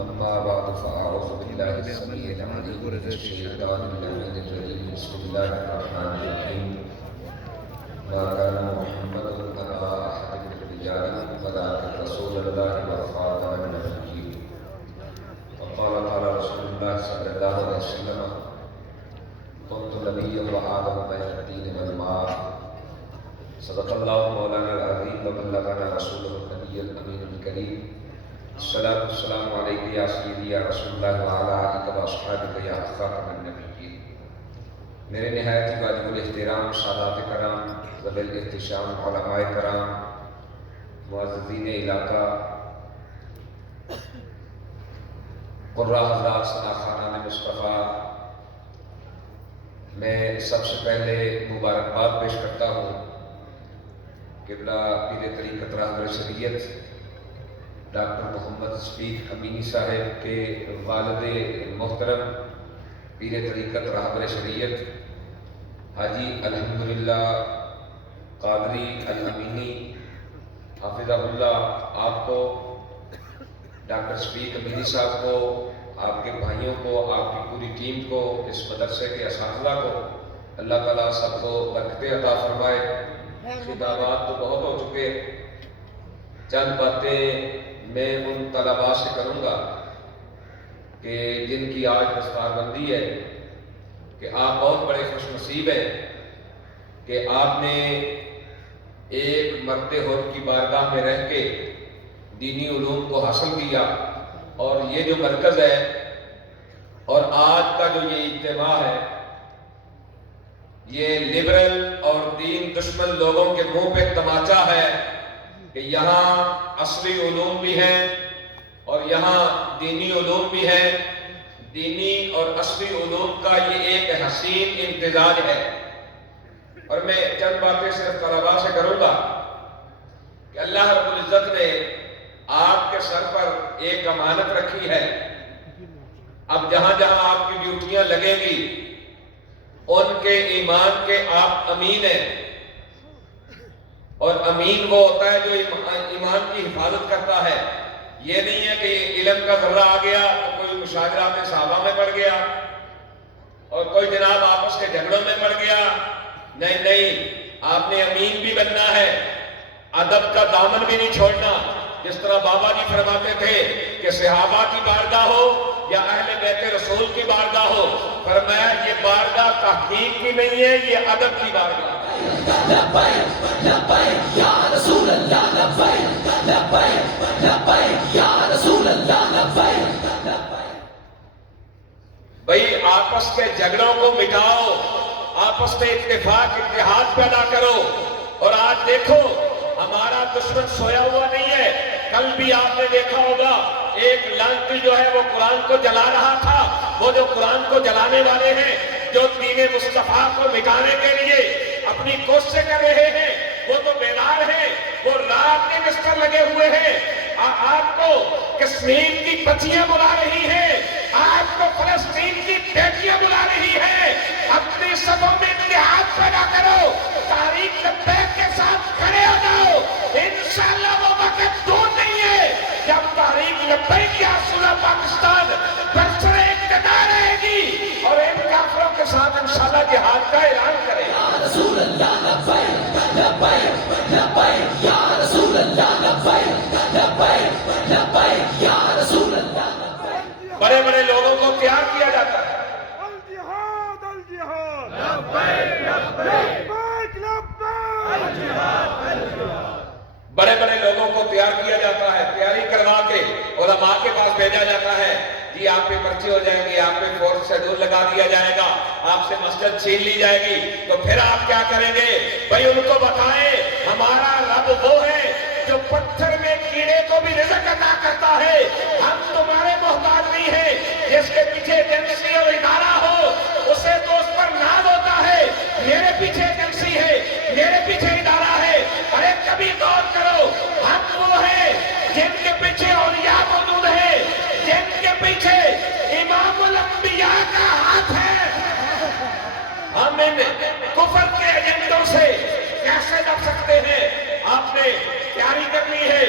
أما بعد فأعوذ بالله السميع العليم من الشيطان اللعين الرجيم بسم الله الرحمن الرحيم ما كان محمد أبا أحد من رجالكم ولكن رسول الله وخاتم النبيين وقال رسول الله صلى الله عليه وسلم كنت نبيا وآدم بين الدين والماء صدق الله مولانا العظيم وبلغنا رسوله النبي الأمين الكريم الصلاة والسلام عليك يا سيدي يا رسول الله وعلى آلك وأصحابك يا خاتم النبيين. میرے نہایت ہی واجب الاحترام سادات کرام ذوی الاحتشام علماء کرام معززین علاقہ قراء حضرات ثنا خانان مصطفیٰ، میں سب سے پہلے مبارکباد پیش کرتا ہوں قبلہ پیر طریقت رہبر شریعت ڈاکٹر محمد شفیق امینی صاحب کے والد محترم پیر طریقت رہبر شریعت حاجی الحمدللہ قادری الامینی حافظہ اللہ، آپ کو ڈاکٹر شفیق امینی صاحب کو، آپ کے بھائیوں کو، آپ کی پوری ٹیم کو، اس مدرسے کے اساتذہ کو اللہ تعالیٰ سب کو برکتیں عطا فرمائے۔ خطابات تو بہت ہو چکے، چند باتیں میں ان طلباء سے کروں گا کہ جن کی آج دستار بندی ہے کہ آپ بہت بڑے خوش نصیب ہیں کہ آپ نے ایک مرد حق کی بارگاہ میں رہ کے دینی علوم کو حاصل کیا، اور یہ جو مرکز ہے اور آج کا جو یہ اجتماع ہے یہ لبرل اور دین دشمن لوگوں کے منہ پہ تماچا ہے کہ یہاں اصلی علوم بھی ہیں اور یہاں دینی علوم بھی ہیں۔ دینی اور اصلی علوم کا یہ ایک حسین امتزاج ہے، اور میں چند باتیں صرف طلباء سے کروں گا کہ اللہ رب العزت نے آپ کے سر پر ایک امانت رکھی ہے۔ اب جہاں جہاں آپ کی ڈیوٹیاں لگیں گی ان کے ایمان کے آپ امین ہیں، اور امین وہ ہوتا ہے جو ایمان کی حفاظت کرتا ہے۔ یہ نہیں ہے کہ علم کا ذرہ آ گیا تو کوئی مشاجرات صحابہ میں پڑ گیا اور کوئی جناب آپس کے جھگڑوں میں پڑ گیا، نہیں نہیں، آپ نے امین بھی بننا ہے، ادب کا دامن بھی نہیں چھوڑنا۔ جس طرح بابا جی فرماتے تھے کہ صحابہ کی بارگاہ ہو یا اہل بیت رسول کی بارگاہ ہو، فرمایا یہ بارگاہ تحقیق کی نہیں ہے، یہ ادب کی بارگاہ ہے۔ لبیک لبیک یا رسول اللہ، لبیک لبیک لبیک یا رسول اللہ، لبیک لبیک۔ بھئی آپس کے جھگڑوں کو مٹاؤ، آپس میں اتفاق اتحاد پیدا کرو، اور آج دیکھو ہمارا دشمن سویا ہوا نہیں ہے۔ کل بھی آپ نے دیکھا ہوگا ایک لعنتی جو ہے وہ قرآن کو جلا رہا تھا۔ وہ جو قرآن کو جلانے والے ہیں، جو دین مصطفیٰ کو مٹانے کے لیے اپنی کوششیں کر رہے ہیں، وہ تو بیدار ہیں، وہ رات کے بستر لگے ہوئے ہیں۔ آپ کو کشمیر کی بچیاں بلا رہی ہیں، آپ کو فلسطین کی بیٹیاں بلا رہی ہیں۔ اپنی صفوں میں اتحاد پیدا کرو، تحریک لبیک کے ساتھ کھڑے ہو جاؤ۔ انشاءاللہ وہ وقت دور نہیں ہے جب تحریک لبیک یا صلح پاکستان برسر اقتدار رہے گی اور ان کافروں کے ساتھ انشاءاللہ جہاد کا اعلان کرے۔ یا رسول اللہ لبیک لبیک لبیک یا رسول اللہ لبیک لبیک لبیک یا رسول اللہ لبیک۔ بڑے بڑے لوگوں کو تیار کیا جاتا ہے، الجہاد الجہاد لبیک لبیک لبیک الجہاد الجہاد۔ بڑے بڑے لوگوں کو تیار کیا جاتا ہے، تیاری کروا کے علماء کے پاس بھیجا جاتا ہے، جی آپ پہ پرچی ہو جائیں گی، آپ پہ فورس شیڈول لگا دیا جائے گا، آپ سے مسجد چھین لی جائے گی، تو پھر آپ کیا کریں گے؟ بھائی ان کو بتائیں ہمارا رب وہ ہے جو پتھر میں کیڑے کو بھی رزق عطا کرتا ہے۔ ہم تمہارے محتاج نہیں ہیں۔ جس کے پیچھے ایجنسی اور ادارہ ہو اسے تو اس پر ناز ہوتا ہے، میرے پیچھے ایجنسی ہے، میرے پیچھے ادارہ ہے۔ ارے کبھی غور کرو، ہم وہ ہیں جن کے پیچھے اولیاء موجود ہیں، جن کے پیچھے امام الانبیاء کا ہاتھ ہے۔ ہم ان کفر کے ایجنٹوں سے کیسے لڑ سکتے ہیں؟ آپ نے تیاری کرنی ہے،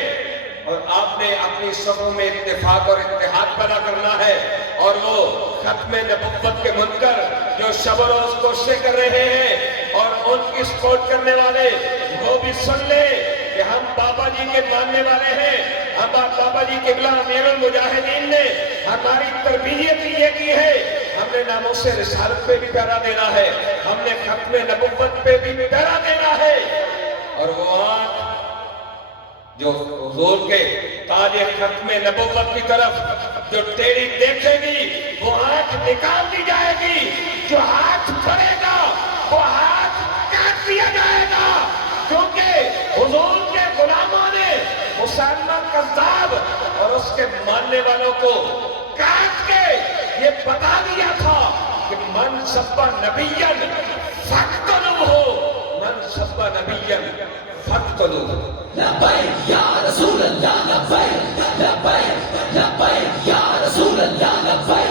اور آپ نے اپنی صفوں میں اتفاق اور اتحاد پیدا کرنا ہے، اور وہ ختم نبوت کے منکر جو شب و روز کوششیں کر رہے ہیں اور ان کی سپورٹ کرنے والے، وہ بھی سن لے کہ ہم بابا جی کے ماننے والے ہیں، ہم بابا جی قبلہ امیر المجاہدین نے ہماری تربیت یہ کی ہے، ہم نے ناموس رسالت پہ بھی پہرا دینا ہے، ہم نے ختم نبوت پہ بھی پہرا دینا ہے۔ اور وہ آنکھ جو حضور کے تاج ختم نبوت کی طرف جو ٹیڑھی دیکھے گی، وہ آنکھ نکال دی جائے گی، جو ہاتھ پڑے گا وہ ہاتھ کاٹ دیا جائے گا، کیونکہ حضور کے غلاموں نے مسلمہ کذاب اور اس کے ماننے والوں کو کاٹ کے یہ بتا دیا تھا کہ من سب نبیًا فاقتلوہ، من سب نبیًا فاقتلوہ۔ لبیک یا رسول اللہ لبیک، لبیک لبیک یا رسول اللہ لبیک۔